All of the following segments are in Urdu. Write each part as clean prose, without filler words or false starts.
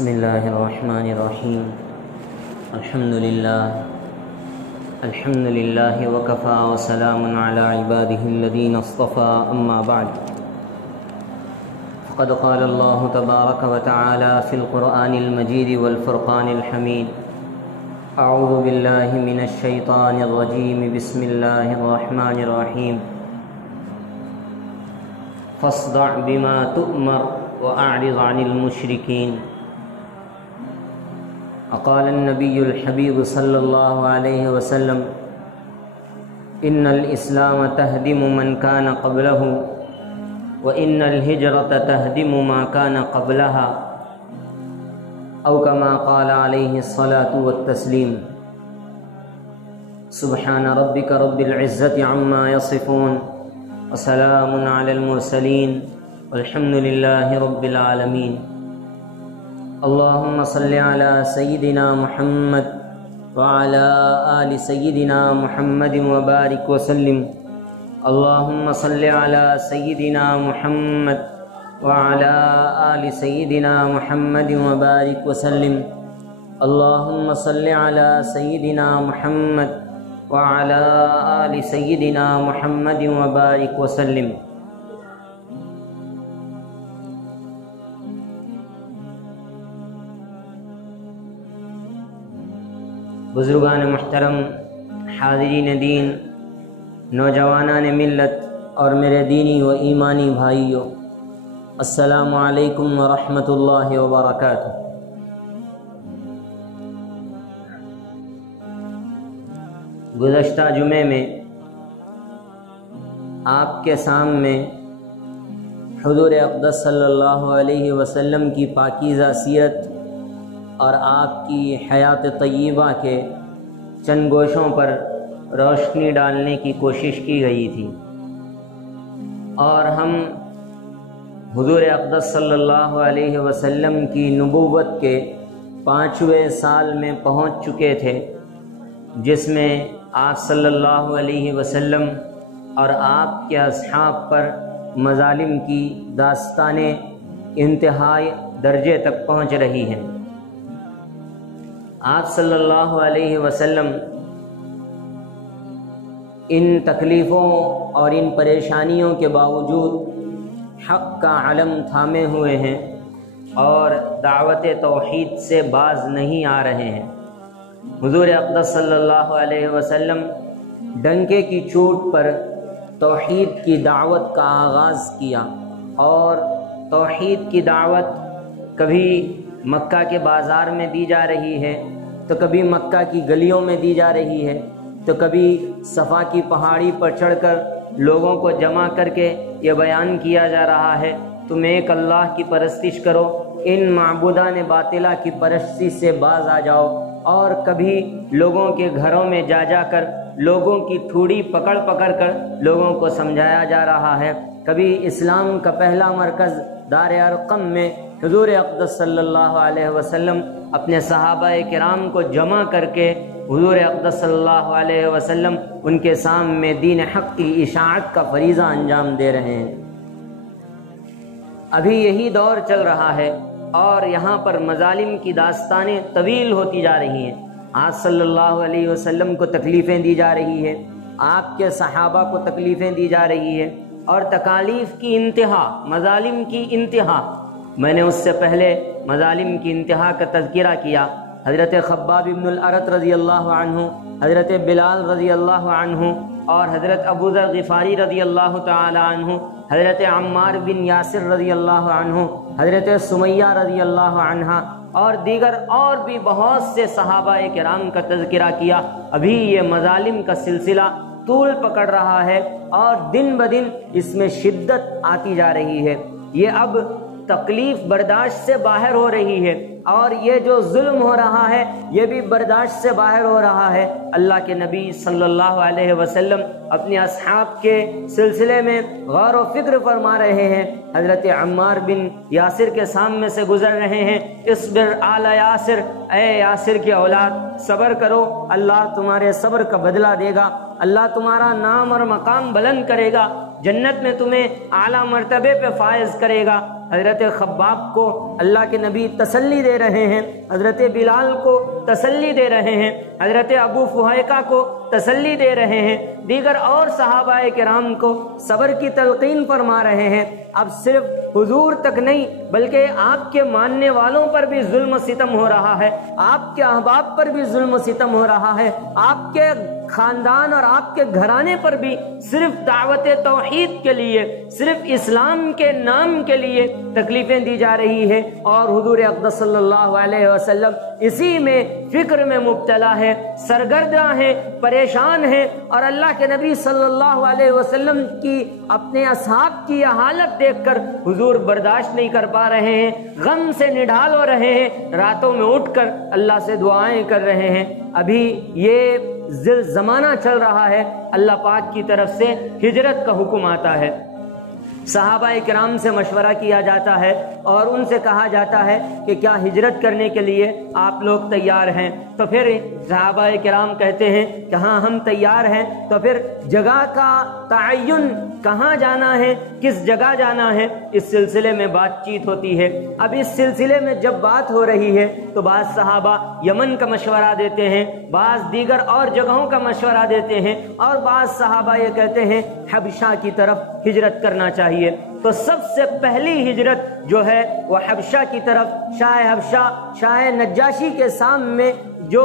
بسم اللہ الرحمن الرحیم الحمد للہ وکفى وسلام علی عباده الذین اصطفى اما بعد فقد قال اللہ تبارک وتعالی فی القرآن المجید والفرقان الحمید اعوذ باللہ من الشیطان الرجیم بسم اللہ الرحمن الرحیم فاصدع بما تؤمر وأعرض عن المشركين. وقال النبي الحبيب صلى الله عليه وسلم إن الإسلام تهدم من كان قبله وإن الهجرة تهدم ما كان قبلها أو كما قال عليه الصلاة والتسليم. سبحان ربك رب العزة عما يصفون وسلام على المرسلين والحمد للہ رب العالمین. اللہم صل علی سیدنا محمد وعلی آل سیدنا محمد وبارک وسلم. اللہم صل علی سیدنا محمد وعلی آل سیدنا محمد وبارک وسلم. اللہم صل علی سیدنا محمد وعلی آل سیدنا محمد وبارک وسلم. بزرگان محترم، حاضرین دین، نوجوانان ملت اور میرے دینی و ایمانی بھائیوں، السلام علیکم ورحمۃ اللہ وبرکاتہ. گزشتہ جمعے میں آپ کے سامنے حضور اقدس صلی اللہ علیہ وسلم کی پاکیزہ سیرت اور آپ کی حیات طیبہ کے چند گوشوں پر روشنی ڈالنے کی کوشش کی گئی تھی، اور ہم حضور اقدس صلی اللہ علیہ وسلم کی نبوت کے 5ویں سال میں پہنچ چکے تھے، جس میں آپ صلی اللہ علیہ وسلم اور آپ کے اصحاب پر مظالم کی داستانیں انتہائی درجے تک پہنچ رہی ہیں. آپ صلی اللہ علیہ وسلم ان تکلیفوں اور ان پریشانیوں کے باوجود حق کا علم تھامے ہوئے ہیں اور دعوت توحید سے باز نہیں آ رہے ہیں. حضور اقدس صلی اللہ علیہ وسلم ڈنکے کی چوٹ پر توحید کی دعوت کا آغاز کیا، اور توحید کی دعوت کبھی مکہ کے بازار میں دی جا رہی ہے، تو کبھی مکہ کی گلیوں میں دی جا رہی ہے، تو کبھی صفا کی پہاڑی پر چڑھ کر لوگوں کو جمع کر کے یہ بیان کیا جا رہا ہے تم ایک اللہ کی پرستش کرو، ان معبودان باطلہ کی پرستی سے باز آ جاؤ. اور کبھی لوگوں کے گھروں میں جا جا کر لوگوں کی ٹھوڑی پکڑ پکڑ کر لوگوں کو سمجھایا جا رہا ہے. کبھی اسلام کا پہلا مرکز دار ارقم میں حضور اقدس صلی اللہ علیہ وسلم اپنے صحابہ کرام کو جمع کر کے حضور اقدس صلی اللہ علیہ وسلم ان کے سامنے دین حق کی اشاعت کا فریضہ انجام دے رہے ہیں. ابھی یہی دور چل رہا ہے، اور یہاں پر مظالم کی داستانیں طویل ہوتی جا رہی ہیں. آپ صلی اللہ علیہ وسلم کو تکلیفیں دی جا رہی ہیں، آپ کے صحابہ کو تکلیفیں دی جا رہی ہیں، اور تکالیف کی انتہا، مظالم کی انتہا. میں نے اس سے پہلے مظالم کی انتہا کا تذکرہ کیا. حضرت خباب بن الارت رضی اللہ عنہ، حضرت بلال رضی اللہ عنہ، اور حضرت ابو ذر غفاری رضی اللہ تعالی عنہ، حضرت عمار بن یاسر رضی اللہ عنہ، حضرت سمیہ رضی اللہ عنہا، اور دیگر اور بھی بہت سے صحابہ کرام کا تذکرہ کیا. ابھی یہ مظالم کا سلسلہ طول پکڑ رہا ہے، اور دن بدن اس میں شدت آتی جا رہی ہے. یہ اب تکلیف برداشت سے باہر ہو رہی ہے، اور یہ جو ظلم ہو رہا ہے یہ بھی برداشت سے باہر ہو رہا ہے. اللہ کے نبی صلی اللہ علیہ وسلم اپنے اصحاب کے سلسلے میں غور و فکر فرما رہے ہیں. حضرت عمار بن یاسر کے سامنے سے گزر رہے ہیں، اصبر آل یاسر، اے یاسر کی اولاد صبر کرو، اللہ تمہارے صبر کا بدلہ دے گا، اللہ تمہارا نام اور مقام بلند کرے گا. جنت میں تمہیں اعلیٰ مرتبے پہ فائز کرے گا۔ حضرت خباب کو اللہ کے نبی تسلی دے رہے ہیں، حضرت بلال کو تسلی دے رہے ہیں، حضرت ابو فہیقہ کو تسلی دے رہے ہیں، دیگر اور صحابہ کرام کو صبر کی تلقین فرما رہے ہیں۔ اب صرف حضور تک نہیں بلکہ آپ کے ماننے والوں پر بھی ظلم و ستم ہو رہا ہے، آپ کے احباب پر بھی ظلم و ستم ہو رہا ہے، آپ کے خاندان اور آپ کے گھرانے پر بھی صرف دعوت توحید کے لیے، صرف اسلام کے نام کے لیے تکلیفیں دی جا رہی ہے، اور حضور اقدس صلی اللہ علیہ وسلم اسی میں فکر میں مبتلا ہے، سرگرداں ہیں، پریشان ہیں، اور اللہ کے نبی صلی اللہ علیہ وسلم کی اپنے اصحاب کی یہ حالت دیکھ کر حضور برداشت نہیں کر پا رہے ہیں، غم سے نڈھال ہو رہے ہیں، راتوں میں اٹھ کر اللہ سے دعائیں کر رہے ہیں۔ ابھی یہ زمانہ چل رہا ہے، اللہ پاک کی طرف سے ہجرت کا حکم آتا ہے، صحابہ کرام سے مشورہ کیا جاتا ہے اور ان سے کہا جاتا ہے کہ کیا ہجرت کرنے کے لیے آپ لوگ تیار ہیں؟ تو پھر صحابہ کرام کہتے ہیں کہ ہاں ہم تیار ہیں۔ تو پھر جگہ کا تعین، کہاں جانا ہے، کس جگہ جانا ہے، اس سلسلے میں بات چیت ہوتی ہے۔ اب اس سلسلے میں جب بات ہو رہی ہے تو بعض صحابہ یمن کا مشورہ دیتے ہیں، بعض دیگر اور جگہوں کا مشورہ دیتے ہیں، اور بعض صحابہ یہ کہتے ہیں حبشہ کی طرف ہجرت کرنا چاہیے۔ تو سب سے پہلی ہجرت جو ہے وہ حبشہ کی طرف، شاہ حبشہ شاہ نجاشی کے سامنے جو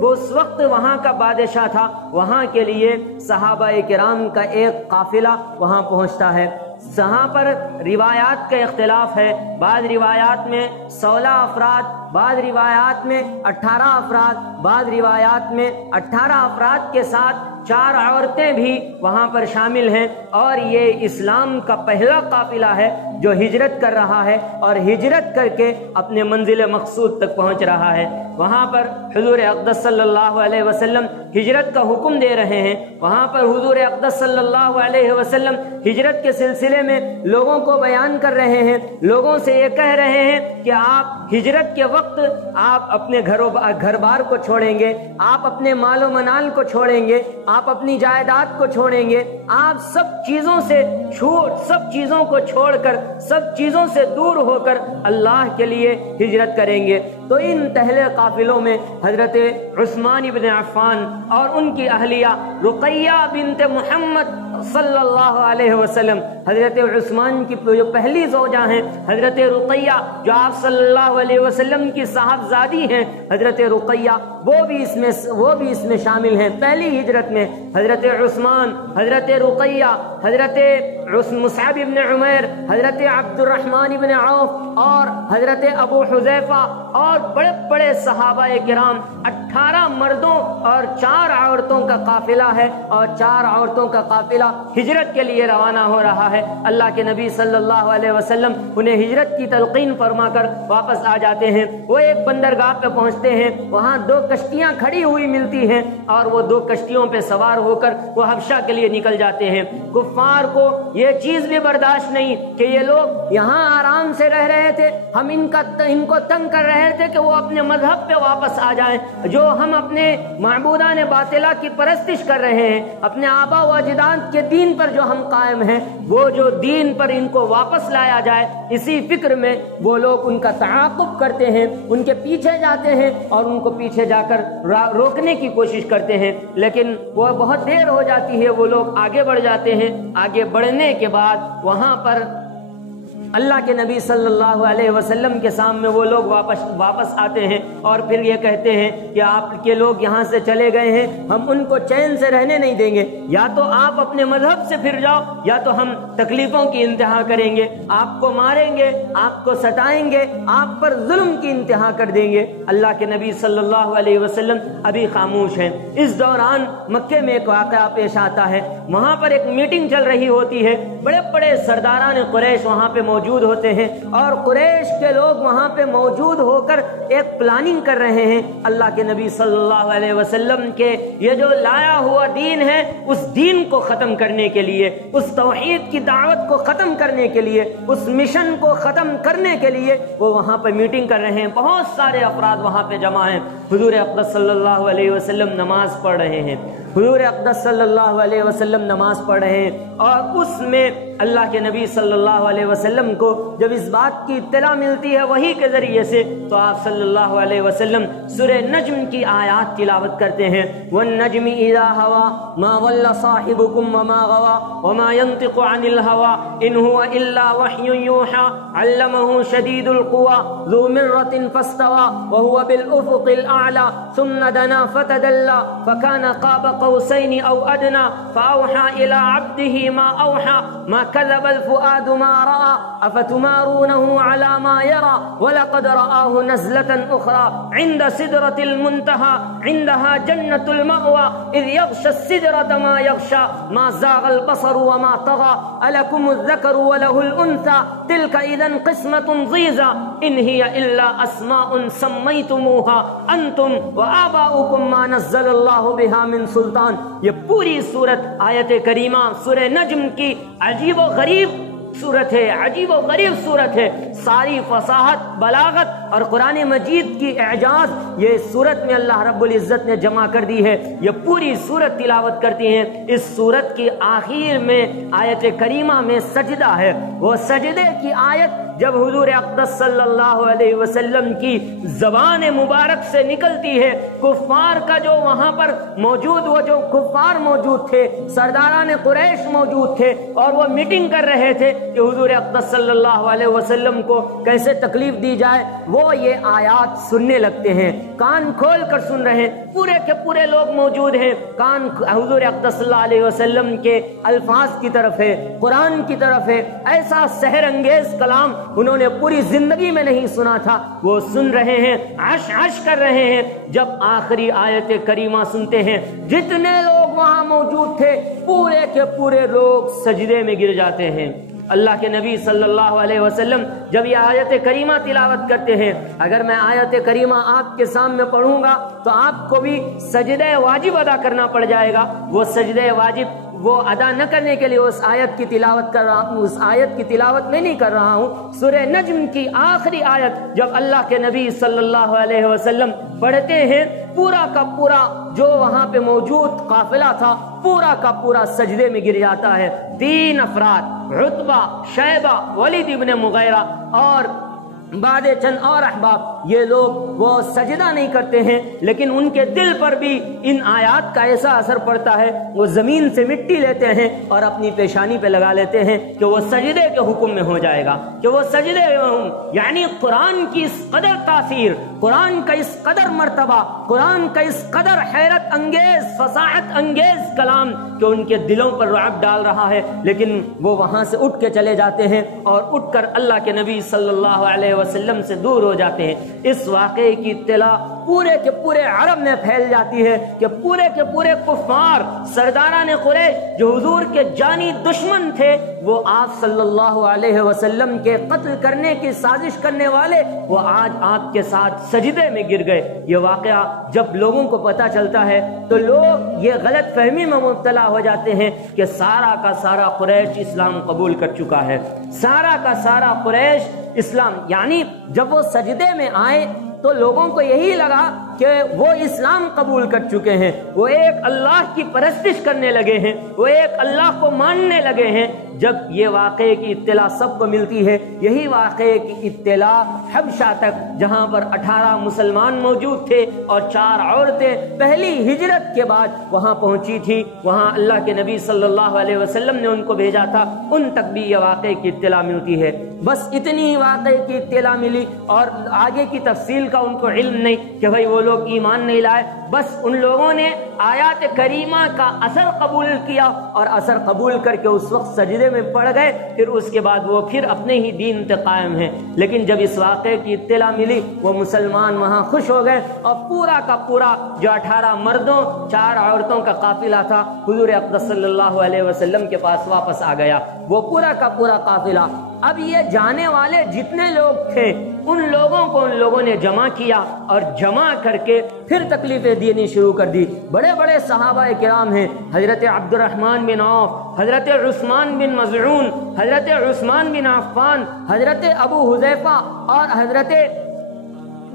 وہ اس وقت وہاں کا بادشاہ تھا، وہاں کے لیے صحابہ کرام کا ایک قافلہ وہاں پہنچتا ہے۔ جہاں پر روایات کا اختلاف ہے، بعض روایات میں 16 افراد، بعض روایات میں 18 افراد، بعض روایات میں 18 افراد کے ساتھ 4 عورتیں بھی وہاں پر شامل ہیں، اور یہ اسلام کا پہلا قافلہ ہے جو ہجرت کر رہا ہے اور ہجرت کر کے اپنے منزل مقصود تک پہنچ رہا ہے۔ وہاں پر حضور اقدس صلی اللہ علیہ وسلم ہجرت کا حکم دے رہے ہیں، وہاں پر حضور اقدس صلی اللہ علیہ وسلم ہجرت کے سلسلے میں لوگوں کو بیان کر رہے ہیں، لوگوں سے یہ کہہ رہے ہیں کہ آپ ہجرت کے وقت آپ اپنے گھر بار کو چھوڑیں گے، آپ اپنے مال و منال کو چھوڑیں گے، آپ اپنی جائیداد کو چھوڑیں گے، آپ سب چیزوں کو چھوڑ کر، سب چیزوں سے دور ہو کر اللہ کے لیے ہجرت کریں گے۔ تو ان پہلے قافلوں میں حضرت عثمان بن عفان اور ان کی اہلیہ رقیہ بنت محمد صلی اللہ علیہ وسلم، حضرت عثمان کی جو پہلی زوجہ ہیں حضرت رقیہ، جو آپ صلی اللہ علیہ وسلم کی صاحبزادی ہیں حضرت رقیہ، وہ بھی اس میں شامل ہیں۔ پہلی ہجرت میں حضرت عثمان، حضرت رقیہ، حضرت مصعب بن عمیر، حضرت عبد الرحمن بن عوف اور حضرت ابو حذیفہ اور بڑے بڑے صحابہ کرام، 18 مردوں اور 4 عورتوں کا قافلہ ہے، اور 4 عورتوں کا قافلہ ہجرت کے لیے روانہ ہو رہا ہے۔ اللہ کے نبی صلی اللہ علیہ وسلم انہیں ہجرت کی تلقین فرما کر واپس آ جاتے ہیں۔ وہ ایک بندرگاہ پہ پہنچتے ہیں، وہاں 2 کشتیاں کھڑی ہوئی ملتی ہیں، اور وہ 2 کشتیوں پہ سوار ہو کر وہ حبشہ کے لیے نکل جاتے ہیں۔ کفار کو یہ چیز بھی برداشت نہیں کہ یہ لوگ یہاں آرام سے رہ رہے تھے، ہم ان کو تنگ کر رہے تھے کہ وہ اپنے مذہب پہ واپس آ جائیں، جو ہم اپنے معبودان باطلہ کی پرستش کر رہے ہیں، اپنے آبا و اجداد کے دین پر جو ہم قائم ہیں، وہ جو دین پر ان کو واپس لایا جائے، اسی فکر میں وہ لوگ ان کا تعاقب کرتے ہیں، ان کے پیچھے جاتے ہیں اور ان کو پیچھے جا کر روکنے کی کوشش کرتے ہیں، لیکن وہ بہت دیر ہو جاتی ہے، وہ لوگ آگے بڑھ جاتے ہیں۔ آگے بڑھنے کے بعد وہاں پر اللہ کے نبی صلی اللہ علیہ وسلم کے سامنے وہ لوگ واپس آتے ہیں اور پھر یہ کہتے ہیں کہ آپ کے لوگ یہاں سے چلے گئے ہیں، ہم ان کو چین سے رہنے نہیں دیں گے، یا تو آپ اپنے مذہب سے پھر جاؤ یا تو ہم تکلیفوں کی انتہا کریں گے، آپ کو ماریں گے، آپ کو ستائیں گے، آپ پر ظلم کی انتہا کر دیں گے۔ اللہ کے نبی صلی اللہ علیہ وسلم ابھی خاموش ہیں۔ اس دوران مکے میں ایک واقعہ پیش آتا ہے، وہاں پر ایک میٹنگ چل رہی ہوتی ہے، بڑے بڑے سرداران قریش وہاں پہ موجود موجود ہوتے ہیں اور قریش کے لوگ وہاں پہ موجود ہو کر ایک پلاننگ کر رہے ہیں اللہ کے نبی صلی اللہ علیہ وسلم کے یہ جو لایا ہوا دین ہے اس دین کو ختم کرنے کے لیے، اس توحید کی دعوت کو ختم کرنے کے لیے، اس مشن کو ختم کرنے کے لیے وہ وہاں پہ میٹنگ کر رہے ہیں۔ بہت سارے افراد وہاں پہ جمع ہیں۔ حضور اقدس صلی اللہ علیہ وسلم نماز پڑھ رہے ہیں، حضور اقدس صلی اللہ علیہ وسلم نماز پڑھ رہے ہیں، اور اس میں اللہ کے نبی صلی اللہ علیہ وسلم کو جب اس بات کی اطلاع ملتی ہے وحی کے ذریعے سے، تو آپ صلی اللہ علیہ وسلم سورہ نجم کی آیات تلاوت کرتے ہیں۔ والنجم اذا ہوا ما ضل صاحبكم وما غوا وما ينطق عن الهوى ان هو الا وحي يوحى علمه شديد القوى ذو مرة فاستوى وهو بالافق الاعلى ثم دنا فتدلى فكان قاب قوسين او ادنى فاوحى الى عبده ما اوحى ما كذب الفؤاد ما راى افتمارونه على ما يرى ولقد رآه نزلة اخرى عند سدرة المنتهى عندها جنة المأوى اذ يغشى السدرة ما يغشى ما زاغ البصر وما طغى ألكم الذكر وله الأنثى تلك إذن قسمة ضيزى إن هي إلا أسماء سميتموها أنتم وآباؤكم ما نزل الله بها من سلطان۔ یہ پوری سورت آیت کریمہ سورہ نجم کی عجیب و غریب صورت ہے، عجیب و غریب صورت ہے۔ ساری فصاحت، بلاغت اور قرآن مجید کی اعجاز یہ صورت میں اللہ رب العزت نے جمع کر دی ہے۔ یہ پوری صورت تلاوت کرتی ہیں۔ اس صورت کی آخر میں آیت کریمہ میں سجدہ ہے۔ وہ سجدے کی آیت جب حضور اقدس صلی اللہ علیہ وسلم کی زبان مبارک سے نکلتی ہے، کفار کا جو وہاں پر موجود وہ جو کفار موجود تھے، سرداران قریش موجود تھے، اور وہ میٹنگ کر رہے تھے کہ حضور اقدس صلی اللہ علیہ وسلم کو کیسے تکلیف دی جائے، وہ یہ آیات سننے لگتے ہیں، کان کھول کر سن رہے ہیں۔ پورے کے پورے لوگ موجود ہیں، کان حضور اقدس صلی اللہ علیہ وسلم کے الفاظ کی طرف ہے، قرآن کی طرف ہے۔ ایسا سحر انگیز کلام انہوں نے پوری زندگی میں نہیں سنا تھا، وہ سن رہے ہیں، عش عش کر رہے ہیں۔ جب آخری آیت کریمہ سنتے ہیں، جتنے لوگ وہاں موجود تھے پورے کے پورے لوگ سجدے میں گر جاتے ہیں۔ اللہ کے نبی صلی اللہ علیہ وسلم جب یہ آیت کریمہ تلاوت کرتے ہیں، اگر میں آیت کریمہ آپ کے سامنے پڑھوں گا تو آپ کو بھی سجدہ واجب ادا کرنا پڑ جائے گا۔ وہ سجدہ واجب وہ ادا نہ کرنے کے لیے اس آیت کی تلاوت کر رہا ہوں، اس آیت کی تلاوت میں نہیں کر رہا ہوں۔ سورہ نجم کی آخری آیت جب اللہ کے نبی صلی اللہ علیہ وسلم پڑھتے ہیں، پورا کا پورا جو وہاں پہ موجود قافلہ تھا پورا کا پورا سجدے میں گر جاتا ہے۔ 3 افراد، عتبہ، شیبہ، ولید ابن مغیرہ اور بعد چند اور احباب، یہ لوگ وہ سجدہ نہیں کرتے ہیں، لیکن ان کے دل پر بھی ان آیات کا ایسا اثر پڑتا ہے، وہ زمین سے مٹی لیتے ہیں اور اپنی پیشانی پہ لگا لیتے ہیں کہ وہ سجدے کے حکم میں ہو جائے گا، کہ وہ سجدے میں ہوں۔ یعنی قرآن کی اس قدر تاثیر، قرآن کا اس قدر مرتبہ، قرآن کا اس قدر حیرت انگیز، فصاحت انگیز کلام کہ ان کے دلوں پر رعب ڈال رہا ہے، لیکن وہ وہاں سے اٹھ کے چلے جاتے ہیں اور اٹھ کر اللہ کے نبی صلی اللہ علیہ وسلم سے دور ہو جاتے ہیں۔ اس واقعے کی اطلاع پورے کے پورے عرب میں پھیل جاتی ہے کہ پورے کے پورے کفار، سرداران قریش جو حضور کے جانی دشمن تھے، وہ آپ صلی اللہ علیہ وسلم کے قتل کرنے کی سازش کرنے والے، وہ آج آپ کے ساتھ سجدے میں گر گئے۔ یہ واقعہ جب لوگوں کو پتہ چلتا ہے تو لوگ یہ غلط فہمی میں مبتلا ہو جاتے ہیں کہ سارا کا سارا قریش اسلام قبول کر چکا ہے، سارا کا سارا قریش اسلام، یعنی جب وہ سجدے میں آئے تو لوگوں کو یہی لگا کہ وہ اسلام قبول کر چکے ہیں، وہ ایک اللہ کی پرستش کرنے لگے ہیں، وہ ایک اللہ کو ماننے لگے ہیں۔ جب یہ واقعے کی اطلاع سب کو ملتی ہے، یہی واقعے کی اطلاع حبشہ تک، جہاں پر 18 مسلمان موجود تھے اور 4 عورتیں پہلی ہجرت کے بعد وہاں پہنچی تھی، وہاں اللہ کے نبی صلی اللہ علیہ وسلم نے ان کو بھیجا تھا، ان تک بھی یہ واقعے کی اطلاع ملتی ہے۔ بس اتنی واقعے کی اطلاع ملی اور آگے کی تفصیل کا ان کو علم نہیں کہ بھائی وہ لوگ ایمان نہیں لائے، بس ان لوگوں نے آیات کریمہ کا اثر قبول کیا اور اثر قبول کر کے اس وقت سجدے میں پڑ گئے، پھر اس کے بعد وہ پھر اپنے ہی دین پہ قائم ہیں۔ لیکن جب اس واقعے کی اطلاع ملی وہ مسلمان وہاں خوش ہو گئے اور پورا کا پورا جو 18 مردوں 4 عورتوں کا قافلہ تھا حضور اقدس صلی اللہ علیہ وسلم کے پاس واپس آ گیا۔ وہ پورا کا پورا قافلہ اب یہ جانے والے جتنے لوگ تھے ان لوگوں کو ان لوگوں نے جمع کیا اور جمع کر کے پھر تکلیفیں دینی شروع کر دی. بڑے بڑے صحابہ کرام ہیں، حضرت عبد الرحمن بن عوف، حضرت عثمان بن مظعون، حضرت عثمان بن عفان، حضرت ابو حذیفہ اور حضرت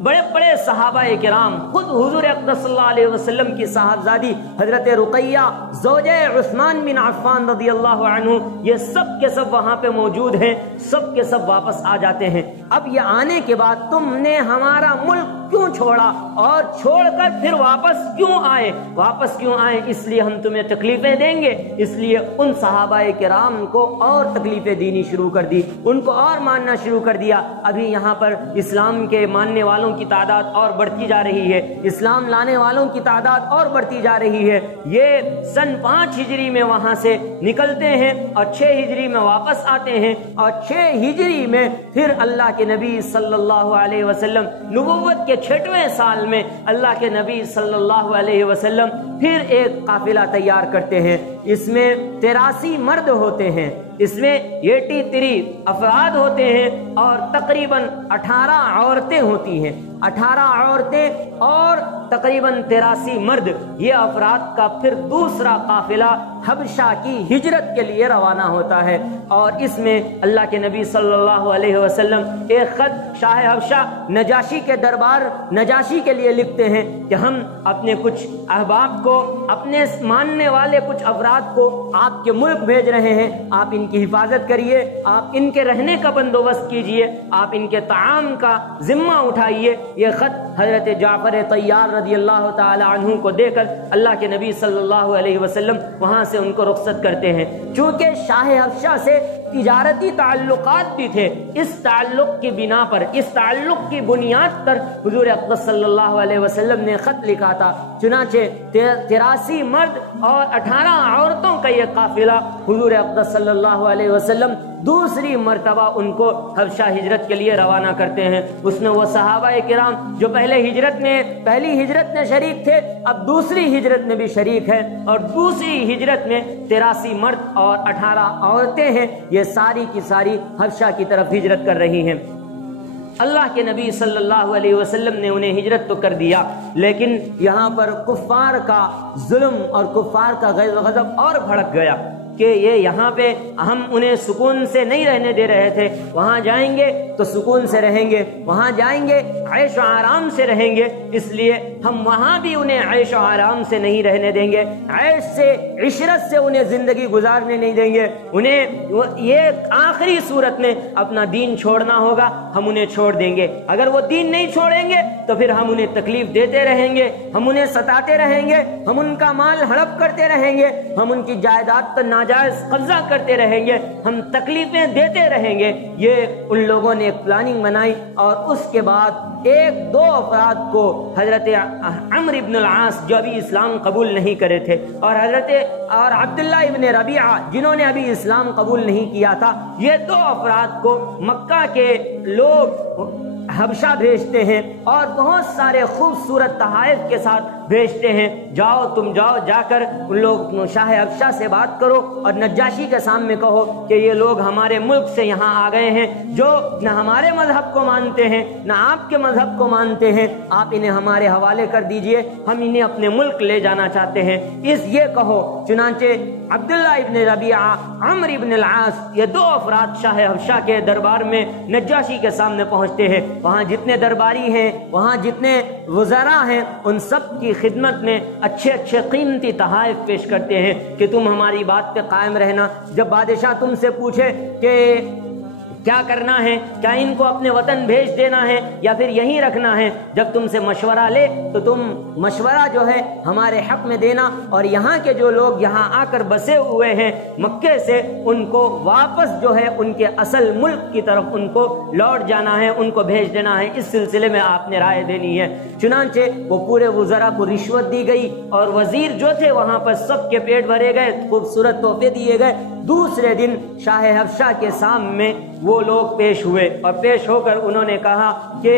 بڑے بڑے صحابہ کرام، خود حضور اقدس صلی اللہ علیہ وسلم کی صاحبزادی حضرت رقیہ زوجہ عثمان بن عفان رضی اللہ عنہ، یہ سب کے سب وہاں پہ موجود ہیں. سب کے سب واپس آ جاتے ہیں. اب یہ آنے کے بعد تم نے ہمارا ملک کیوں چھوڑا اور چھوڑ کر پھر واپس کیوں آئے؟ واپس کیوں آئے؟ اس لیے ہم تمہیں تکلیفیں دیں گے. اس لیے ان صحابہ کرام کو اور تکلیفیں دینی شروع کر دی، ان کو اور ماننا شروع کر دیا. ابھی یہاں پر اسلام کے ماننے والوں کی تعداد اور بڑھتی جا رہی ہے، اسلام لانے والوں کی تعداد اور بڑھتی جا رہی ہے. یہ سن 5 ہجری میں وہاں سے نکلتے ہیں اور 6 ہجری میں واپس آتے ہیں، اور 6 ہجری میں پھر اللہ کے نبی صلی اللہ علیہ وسلم نبوت کے 6ویں سال میں اللہ کے نبی صلی اللہ علیہ وسلم پھر ایک قافلہ تیار کرتے ہیں. اس میں 83 مرد ہوتے ہیں، اس میں 83 افراد ہوتے ہیں اور تقریباً 18 عورتیں ہوتی ہیں. 18 عورتیں اور تقریباً 83 مرد، یہ افراد کا پھر دوسرا قافلہ حبشہ کی ہجرت کے لیے روانہ ہوتا ہے. اور اس میں اللہ کے نبی صلی اللہ علیہ وسلم ایک خط شاہ حبشہ نجاشی کے دربار نجاشی کے لیے لکھتے ہیں کہ ہم اپنے کچھ احباب کو، اپنے ماننے والے کچھ افراد کو آپ کے ملک بھیج رہے ہیں، آپ ان کی حفاظت کریے، آپ ان کے رہنے کا بندوبست کیجئے، آپ ان کے طعام کا ذمہ اٹھائیے. یہ خط حضرت جعفر طیار رضی اللہ تعالی عنہ کو دے کر اللہ کے نبی صلی اللہ علیہ وسلم وہاں سے ان کو رخصت کرتے ہیں. چونکہ شاہ حبشہ سے تجارتی تعلقات بھی تھے، اس تعلق کی بنا پر، اس تعلق کی بنیاد پر حضور اقدس صلی اللہ علیہ وسلم نے خط لکھا تھا. چنانچہ 83 مرد اور 18 عورتوں کا یہ قافلہ حضور اقدس صلی اللہ علیہ وسلم دوسری مرتبہ ان کو حبشہ ہجرت کے لیے روانہ کرتے ہیں. اس میں وہ صحابہ کرام جو پہلی ہجرت میں شریک تھے، اب دوسری ہجرت میں بھی شریک ہیں، اور دوسری ہجرت میں 83 مرد اور 18 عورتیں ہیں. یہ ساری کی ساری حبشہ کی طرف ہجرت کر رہی ہیں. اللہ کے نبی صلی اللہ علیہ وسلم نے انہیں ہجرت تو کر دیا، لیکن یہاں پر کفار کا ظلم اور کفار کا غضب اور بھڑک گیا کہ یہ یہاں پہ ہم انہیں سکون سے نہیں رہنے دے رہے تھے، وہاں جائیں گے تو سکون سے رہیں گے، وہاں جائیں گے عیش و آرام سے رہیں گے، اس لیے ہم وہاں بھی انہیں عیش و آرام سے نہیں رہنے دیں گے، عیش سے عشرت سے انہیں زندگی گزارنے نہیں دیں گے. انہیں یہ آخری صورت میں اپنا دین چھوڑنا ہوگا، ہم انہیں چھوڑ دیں گے. اگر وہ دین نہیں چھوڑیں گے تو پھر ہم انہیں تکلیف دیتے رہیں گے، ہم انہیں ستاتے رہیں گے، ہم ان کا مال ہڑپ کرتے رہیں گے، ہم ان کی جائیداد پر ناجائز قبضہ کرتے رہیں گے، ہم تکلیفیں دیتے رہیں گے. یہ ان لوگوں نے ایک پلاننگ بنائی، اور اس کے بعد 1-2 افراد کو حضرت عمرو ابن العاص جو ابھی اسلام قبول نہیں کرے تھے، اور عبداللہ ابن ربیعہ جنہوں نے ابھی اسلام قبول نہیں کیا تھا، یہ 2 افراد کو مکہ کے لوگ حبشہ بھیجتے ہیں اور بہت سارے خوبصورت تحائف کے ساتھ بھیجتے ہیں. تم جاؤ جا کر ان لوگ شاہ حبشہ سے بات کرو اور نجاشی کے سامنے کہو کہ یہ لوگ ہمارے ملک سے یہاں آ گئے ہیں، جو نہ ہمارے مذہب کو مانتے ہیں نہ آپ کے مذہب کو مانتے ہیں، آپ انہیں ہمارے حوالے کر دیجئے، ہم انہیں اپنے ملک لے جانا چاہتے ہیں، یہ کہو. چنانچہ عبداللہ ابن ربیعہ، عمرو ابن العاص، یہ 2 افراد شاہ حبشہ کے دربار میں نجاشی کے سامنے پہنچتے ہیں. وہاں جتنے درباری ہیں، وہاں جتنے وزراء ہیں، ان سب کی خدمت میں اچھے اچھے قیمتی تحائف پیش کرتے ہیں کہ تم ہماری بات پہ قائم رہنا. جب بادشاہ تم سے پوچھے کہ کیا کرنا ہے، کیا ان کو اپنے وطن بھیج دینا ہے یا پھر یہیں رکھنا ہے، جب تم سے مشورہ لے تو تم مشورہ جو ہے ہمارے حق میں دینا، اور یہاں کے جو لوگ یہاں آ کر بسے ہوئے ہیں مکے سے، ان کو واپس جو ہے ان کے اصل ملک کی طرف ان کو لوٹ جانا ہے، ان کو بھیج دینا ہے. اس سلسلے میں آپ نے رائے دینی ہے. چنانچہ وہ پورے وزراء کو رشوت دی گئی، اور وزیر جو تھے وہاں پر سب کے پیٹ بھرے گئے، خوبصورت تحفے دیے گئے. دوسرے دن شاہ حبشہ کے سامنے وہ لوگ پیش ہوئے، اور پیش ہو کر انہوں نے کہا کہ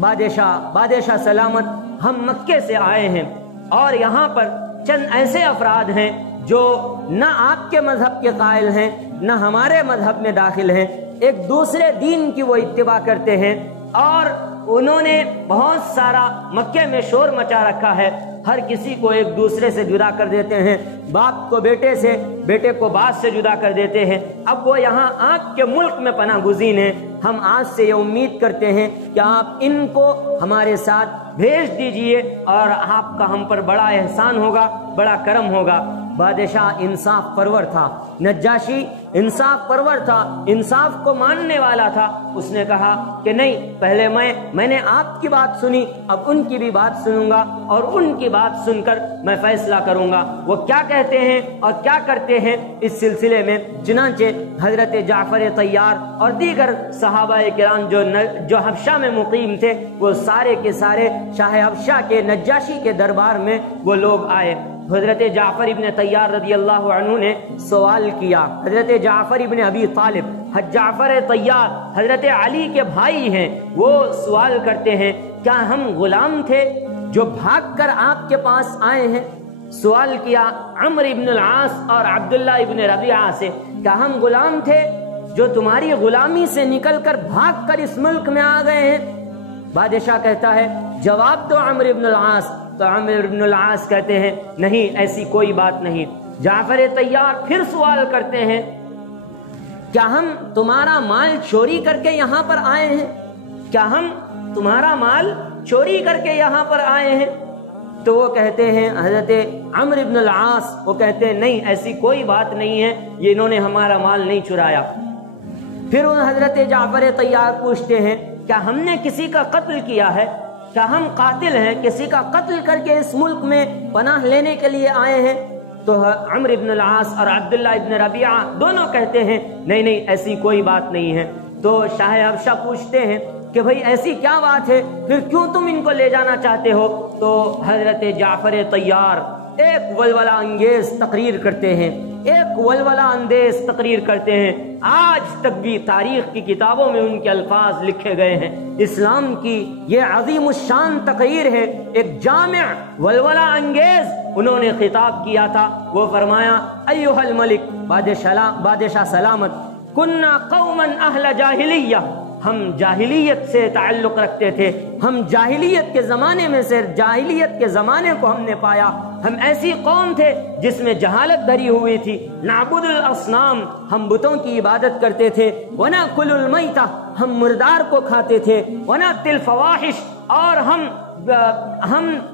بادشاہ سلامت، ہم مکے سے آئے ہیں اور یہاں پر چند ایسے افراد ہیں جو نہ آپ کے مذہب کے قائل ہیں نہ ہمارے مذہب میں داخل ہیں. ایک دوسرے دین کی وہ اتباع کرتے ہیں، اور انہوں نے بہت سارا مکے میں شور مچا رکھا ہے، ہر کسی کو ایک دوسرے سے جدا کر دیتے ہیں، باپ کو بیٹے سے، بیٹے کو باپ سے جدا کر دیتے ہیں۔ اب وہ یہاں آپ کے ملک میں پناہ گزین ہیں، ہم آج سے یہ امید کرتے ہیں کہ آپ ان کو ہمارے ساتھ بھیج دیجئے اور آپ کا ہم پر بڑا احسان ہوگا، بڑا کرم ہوگا۔ بادشاہ انصاف پرور تھا، نجاشی انصاف پرور تھا، انصاف کو ماننے والا تھا۔ اس نے کہا کہ نہیں، پہلے میں نے آپ کی بات سنی، اب ان کی بھی بات سنوں گا، اور ان کی بات سن کر میں فیصلہ کروں گا وہ کیا کہتے ہیں اور کیا کرتے ہیں اس سلسلے میں۔ چنانچہ حضرت جعفر طیار اور دیگر صحابہ کرام جو حبشہ میں مقیم تھے، وہ سارے کے سارے شاہ حبشہ کے نجاشی کے دربار میں وہ لوگ آئے۔ حضرت جعفر ابن طیار رضی اللہ عنہ نے سوال کیا، حضرت جعفر ابن ابی طالب، جعفر طیار حضرت علی کے بھائی ہیں، وہ سوال کرتے ہیں کیا ہم غلام تھے جو بھاگ کر آپ کے پاس آئے ہیں؟ سوال کیا عمرو ابن العاص اور عبداللہ ابن ربیعہ سے، کیا ہم غلام تھے جو تمہاری غلامی سے نکل کر بھاگ کر اس ملک میں آ گئے ہیں؟ بادشاہ کہتا ہے جواب دو عمرو ابن العاص، تو عمرو ابن العاص کہتے ہیں نہیں، ایسی کوئی بات نہیں۔ جعفر طیار پھر سوال کرتے ہیں کیا ہم تمہارا مال چوری کر کے یہاں پر آئے ہیں؟ کیا ہم تمہارا مال چوری کر کے یہاں پر آئے ہیں؟ تو وہ کہتے ہیں، حضرت عمرو ابن العاص وہ کہتے ہیں نہیں، ایسی کوئی بات نہیں ہے، یہ انہوں نے ہمارا مال نہیں چرایا۔ پھر حضرت جعفر طیار پوچھتے ہیں کیا ہم نے کسی کا قتل کیا ہے؟ کیا ہم قاتل ہیں، کسی کا قتل کر کے اس ملک میں پناہ لینے کے لیے آئے ہیں؟ تو عمرو ابن العاص اور عبداللہ ابن ربیعہ دونوں کہتے ہیں نہیں نہیں، ایسی کوئی بات نہیں ہے۔ تو شاہ حبشہ پوچھتے ہیں کہ بھئی ایسی کیا بات ہے، پھر کیوں تم ان کو لے جانا چاہتے ہو؟ تو حضرت جعفر طیار ایک ولولہ انگیز تقریر کرتے ہیں، ایک ولولہ اندیز تقریر کرتے ہیں، آج تک بھی تاریخ کی کتابوں میں ان کے الفاظ لکھے گئے ہیں۔ اسلام کی یہ عظیم الشان تقریر ہے، ایک جامع ولولہ انگیز انہوں نے خطاب کیا تھا۔ وہ فرمایا ایھا الملک، بادشاہ سلامت، کننا قوما اہل جاہلیہ، ہم جاہلیت سے تعلق رکھتے تھے، ہم جاہلیت کے زمانے میں سے جاہلیت کے زمانے کو ہم نے پایا، ہم ایسی قوم تھے جس میں جہالت بھری ہوئی تھی۔ نعبد الاصنام، ہم بتوں کی عبادت کرتے تھے، وناکل المیتہ، ہم مردار کو کھاتے تھے، ونأتی الفواحش، اور ہم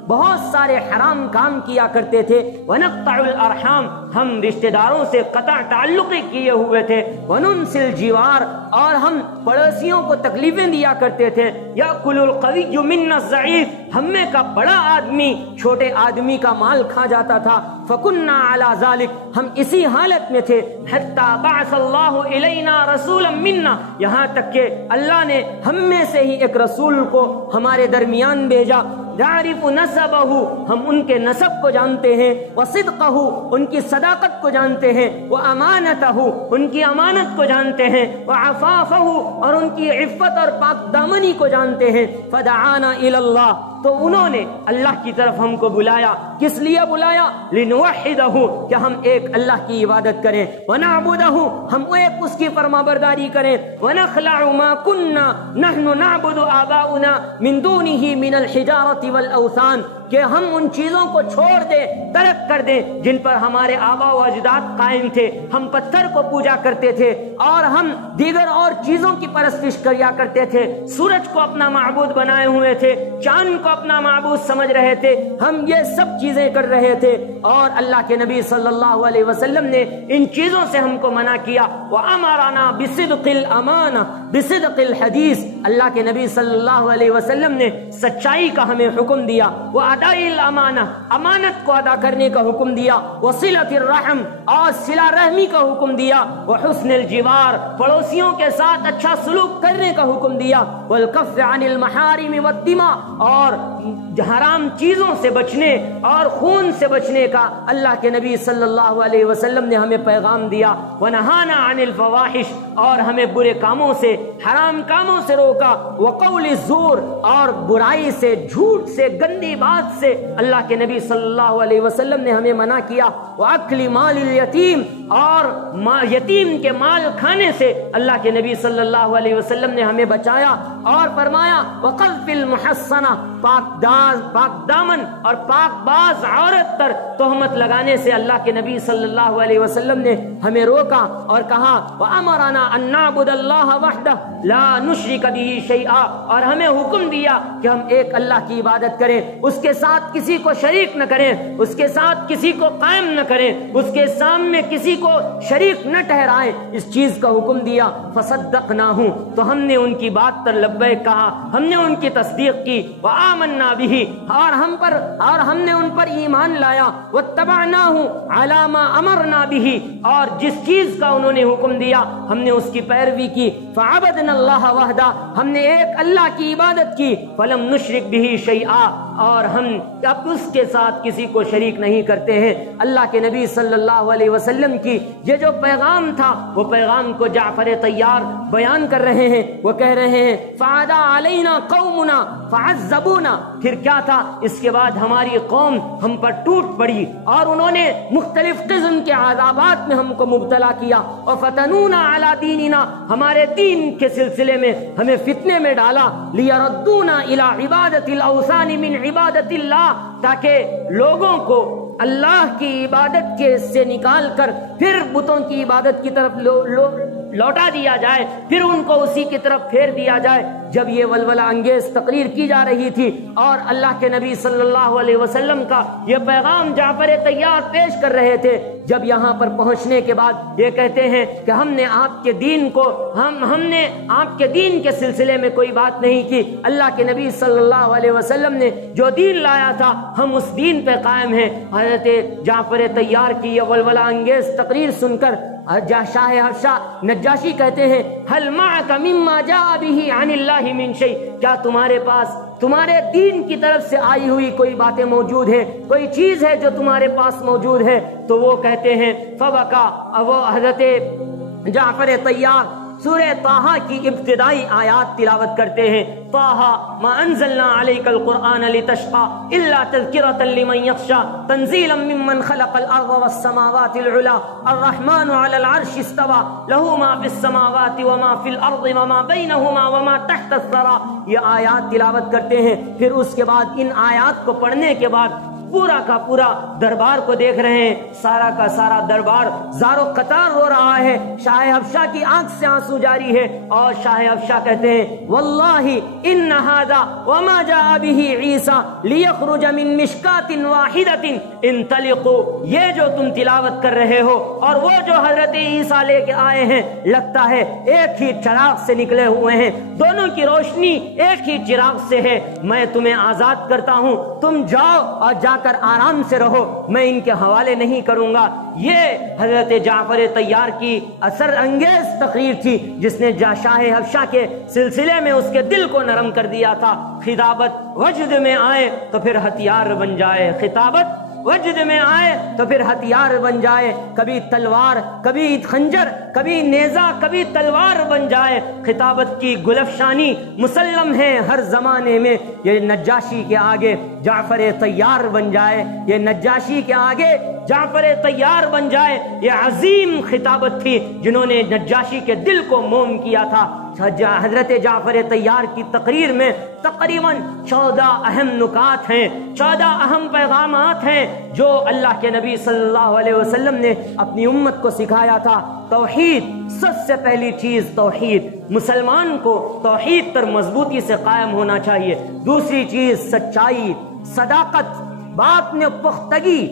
بہت سارے حرام کام کیا کرتے تھے، ونقطع الارحام، ہم رشتہ داروں سے قطع تعلق کیے ہوئے تھے، وننسی الجوار، اور ہم پڑوسیوں کو تکلیفیں دیا کرتے تھے، یأکل القوی منا الضعیف، ہم میں کا بڑا آدمی چھوٹے آدمی کا مال کھا جاتا تھا، فکننا علی ذلک، ہم اسی حالت میں تھے، حتی بعث اللہ الینا رسولا منا، یہاں تک کہ اللہ نے ہم میں سے ہی ایک رسول کو ہمارے درمیان بھیجا، نعرف نسبہ، ہم ان کے نسب کو جانتے ہیں، وصدقہ، ان کی صداقت کو جانتے ہیں، وامانتہ، ان کی امانت کو جانتے ہیں، وعفافہ، اور ان کی عفت اور پاک دامنی کو جانتے ہیں، فدعانا الی اللہ، تو انہوں نے اللہ کی طرف ہم کو بلایا، کس لیے بلایا؟ لنوحدہ، کہ ہم ایک اللہ کی عبادت کریں، ونعبدہ، ہم ایک اس کی فرمانبرداری کریں، ونخلع ما کننا نحن نعبد آباؤنا من دونہ من الحجارۃ والاوثان، کہ ہم ان چیزوں کو چھوڑ دیں، ترک کر دیں جن پر ہمارے آبا و اجداد قائم تھے، ہم پتھر کو پوجا کرتے تھے، اور ہم دیگر اور چیزوں کی پرستش کیا کرتے تھے، سورج کو اپنا معبود بنائے ہوئے تھے، چاند کو اپنا معبود سمجھ رہے تھے، ہم یہ سب چیزیں کر رہے تھے، اور اللہ کے نبی صلی اللہ علیہ وسلم نے ان چیزوں سے ہم کو منع کیا، وَأَمَرَنَا بِصِدْقِ الْأَمَانَةِ بِصِدْقِ الْحَدِيثِ، اللہ کے نبی صلی اللہ علیہ وسلم نے سچائی کا ہمیں حکم دیا، وَأَدَاءِ الْأَمَانَةِ، امانت کو ادا کرنے کا حکم دیا، وَصِلَةِ الرَّحْمِ، اور صلہ رحمی کا حکم دیا، وَحُسْنِ الْجِوَارِ، پڑوسیوں کے ساتھ اچھا سلوک کرنے کا حکم دیا، وَالْكَفِّ عَنِ الْمَحَارِمِ وَالدِّمَاءِ، اور حرام چیزوں سے بچنے اور خون سے بچنے کا اللہ کے نبی صلی اللہ علیہ وسلم نے ہمیں پیغام دیا. وَنَهَانَا عَنِ الْفَوَاحِشِ اور ہمیں برے کاموں سے حرام کاموں سے روکا. وَقَوْلِ الزُّورِ اور برائی سے جھوٹ سے گندی بات سے اللہ کے نبی صلی اللہ علیہ وسلم نے ہمیں منع کیا. وَأَكْلِ مَالِ الْيَتِيمِ اور یتیم کے مال کھانے سے اللہ کے نبی صلی اللہ علیہ وسلم نے ہمیں بچایا اور فرمایا وَقَذْفِ الْمُحَصَّنَةِ پاک دامن اور پاک باز عورت پر تہمت لگانے سے اللہ کے نبی صلی اللہ علیہ وسلم نے ہمیں روکا اور کہا وَأَمَرَنَا أَن نَّعْبُدَ اللَّهَ وَحْدَهُ لَا نُشْرِكَ بِهِ شَيْئًا اور ہمیں حکم دیا کہ ہم ایک اللہ کی عبادت کریں, اس کے ساتھ کسی کو شریک نہ کریں, اس کے ساتھ کسی کو قائم نہ کریں, اس کے سامنے کسی کو شریک نہ ٹھہرائیں. اس چیز کا حکم دیا. فَصَدَّقْنَاهُ تو ہم نے ان کی بات پر لبیک کہا, ہم نے ان کی تصدیق کی. وَآمَنَّا بِهِ اور ہم نے ان پر ایمان لایا. وَاتَّبَعْنَاهُ عَلَى مَا أَمَرْنَا بِهِ اور جس چیز کا انہوں نے حکم دیا ہم نے اس کی پیروی کی. فَعَبَدْنَا اللَّهَ وَحْدَهُ ہم نے ایک اللہ کی عبادت کی. فَلَمْ نُشْرِكْ بِهِ شَيْئًا اور ہم اب اس کے ساتھ کسی کو شریک نہیں کرتے ہیں. اللہ کے نبی صلی اللہ علیہ وسلم کی یہ جو پیغام تھا وہ پیغام کو جعفر طیار بیان کر رہے ہیں. وہ کہہ رہے ہیں فَعَدَا عَلَيْنَا قَوْمُنَا فَعَذَّبُونَا پھر کیا تھا, اس کے بعد ہماری قوم ہم پر ٹوٹ پڑی اور انہوں نے مختلف قسم کے عذابات میں ہم کو مبتلا کیا. وَفَتَنُونَا عَلَى دِينِنَا ہمارے دین کے سلسلے میں ہمیں فتنے میں ڈالا. لِيَرَدُّونَا إِلَى عِبَادَةِ الْأَوْثَانِ مِنْ عِبَادَةِ اللَّهِ تاکہ لوگوں کو اللہ کی عبادت کے سے نکال کر پھر بتوں کی عبادت کی طرف لوٹا دیا جائے, پھر ان کو اسی کی طرف پھیر دیا جائے. جب یہ ولولہ انگیز تقریر کی جا رہی تھی اور اللہ کے نبی صلی اللہ علیہ وسلم کا یہ پیغام جعفر طیار پیش کر رہے تھے, جب یہاں پر پہنچنے کے بعد یہ کہتے ہیں کہ ہم نے آپ کے دین کو ہم نے آپ کے دین کے سلسلے میں کوئی بات نہیں کی. اللہ کے نبی صلی اللہ علیہ وسلم نے جو دین لایا تھا ہم اس دین پہ قائم ہیں. حضرت جعفر طیار کی یہ ولولہ انگیز تقریر سن کر شاہ حبشہ نجاشی کہتے ہیں هل معك مما جاء به عن الله من شيء کیا تمہارے پاس تمہارے دین کی طرف سے آئی ہوئی کوئی باتیں موجود ہے, کوئی چیز ہے جو تمہارے پاس موجود ہے. تو وہ کہتے ہیں فبکا وہ حضرت جعفر طیار سورہ طٰہٰ کی ابتدائی آیات تلاوت کرتے ہیں. طٰہٰ ما انزلنا علیک القرآن لتشقى الا تذکرۃ لمن یخشى تنزیلا ممن خلق الارض والسماوات العلی الرحمن علی العرش استوى له ما فی السماوات وما فی الارض وما بینہما وما تحت الثری. یہ آیات تلاوت کرتے ہیں. پھر اس کے بعد ان آیات کو پڑھنے کے بعد پورا کا پورا دربار کو دیکھ رہے ہیں. سارا کا سارا دربار زار و قطار رو رہا ہے. شاہ حبشہ کی آنکھ سے آنسو جاری ہے اور شاہ حبشہ کہتے ہیں واللہ ان ھذا وما جاء به عیسی لیخرج من مشکاۃ واحدۃ انطلقوا یہ جو تم تلاوت کر رہے ہو اور وہ جو حضرت عیسیٰ لے کے آئے ہیں لگتا ہے ایک ہی چراغ سے نکلے ہوئے ہیں, دونوں کی روشنی ایک ہی چراغ سے ہے. میں تمہیں آزاد کرتا ہوں, تم جاؤ اور جا کر آرام سے رہو, میں ان کے حوالے نہیں کروں گا. یہ حضرت جعفر طیار کی اثر انگیز تقریر تھی جس نے شاہ حبشہ کے سلسلے میں اس کے دل کو نرم کر دیا تھا. خطابت وجد میں آئے تو پھر ہتھیار بن جائے, خطابت وجد میں آئے تو پھر ہتھیار بن جائے. کبھی تلوار, کبھی خنجر, کبھی نیزہ, کبھی تلوار بن جائے. خطابت کی گلفشانی مسلم ہے ہر زمانے میں. یہ نجاشی کے آگے جعفر طیار بن جائے, یہ نجاشی کے آگے جعفر طیار بن جائے. یہ عظیم خطابت تھی جنہوں نے نجاشی کے دل کو موم کیا تھا. حضرت جعفر طیار کی تقریر میں تقریباً 14 اہم نکات ہیں, 14 اہم پیغامات ہیں جو اللہ کے نبی صلی اللہ علیہ وسلم نے اپنی امت کو سکھایا تھا. توحید, سب سے پہلی چیز توحید. مسلمان کو توحید پر مضبوطی سے قائم ہونا چاہیے. دوسری چیز سچائی, صداقت, بات میں پختگی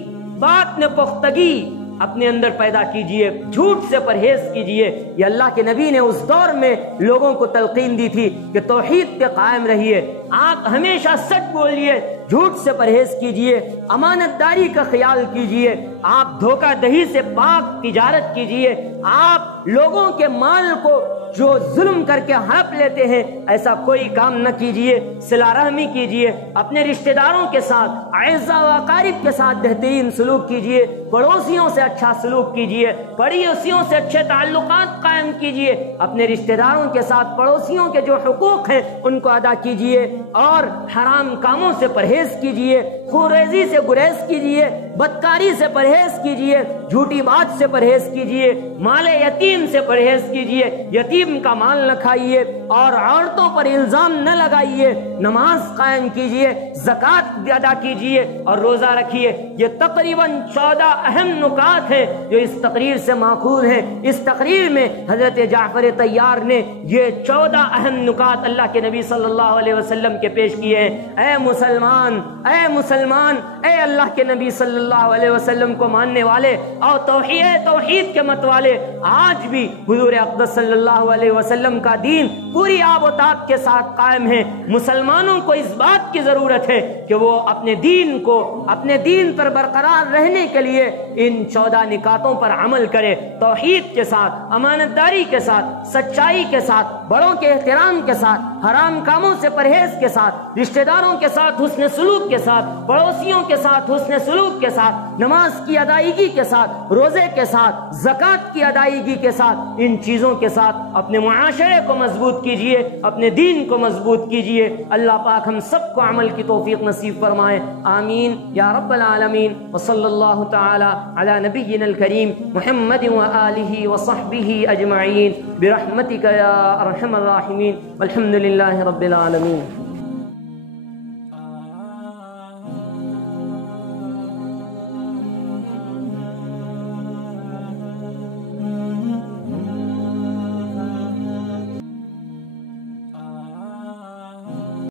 اپنے اندر پیدا کیجئے, جھوٹ سے پرہیز کیجئے. یہ اللہ کے نبی نے اس دور میں لوگوں کو تلقین دی تھی کہ توحید پہ قائم رہیے, آپ ہمیشہ سچ بولیے, جھوٹ سے پرہیز کیجئے, امانت داری کا خیال کیجئے, آپ دھوکہ دہی سے پاک تجارت کیجئے, آپ لوگوں کے مال کو جو ظلم کر کے ہڑپ لیتے ہیں ایسا کوئی کام نہ کیجیے. صلہ رحمی کیجیے، اپنے رشتہ داروں کے ساتھ، اعزاء و اقارب کے ساتھ بہترین سلوک کیجیے، پڑوسیوں سے اچھا سلوک کیجیے، پڑوسیوں سے اچھے تعلقات قائم کیجیے، اپنے رشتہ داروں کے ساتھ پڑوسیوں کے جو حقوق ہیں ان کو ادا کیجیے، اور حرام کاموں سے پرہیز کیجیے، خوریزی سے گریز کیجیے، بدکاری سے پرہیز کیجیے، جھوٹی بات سے پرہیز کیجیے، مال یتیم سے پرہیز کیجیے، یتیم کا مال نہ کھائیے، اور عورتوں پر الزام نہ لگائیے، نماز قائم کیجیے، زکوٰۃ ادا کیجیے اور روزہ رکھیے. یہ تقریباً 14 اہم نکات ہیں جو اس تقریر سے ماخوذ ہیں. اس تقریر میں حضرت جعفر طیار نے یہ 14 اہم نکات اللہ کے نبی صلی اللہ علیہ وسلم کے پیش کیے ہیں. اے مسلمان، اے مسلمان، اے اللہ کے نبی صلی اللہ علیہ وسلم کو ماننے والے اور توحید کے مت والے، آج بھی حضور اقدس صلی اللہ علیہ وسلم کا دین پوری آب و تاب کے ساتھ قائم ہے. مسلمانوں کو اس بات کی ضرورت ہے کہ وہ اپنے دین پر برقرار رہنے کے لیے ان 14 نکاتوں پر عمل کرے، توحید کے ساتھ، امانت داری کے ساتھ، سچائی کے ساتھ، بڑوں کے احترام کے ساتھ، حرام کاموں سے پرہیز کے ساتھ، رشتہ داروں کے ساتھ حسن سلوک کے ساتھ، پڑوسیوں کے ساتھ حسن سلوک کے ساتھ، نماز کی ادائیگی کے ساتھ، روزے کے ساتھ، زکوٰۃ کی ادائیگی کے ساتھ. ان چیزوں کے ساتھ اپنے معاشرے کو مضبوط کیجئے، اپنے دین کو مضبوط کیجئے. اللہ پاک ہم سب کو عمل کی توفیق نصیب فرمائے. آمین یا رب العالمین. وصلی اللہ تعالی علی نبینا الکریم محمد وآلہ وصحبہ اجمعین برحمتک یا ارحم الراحمین والحمد للہ رب العالمین.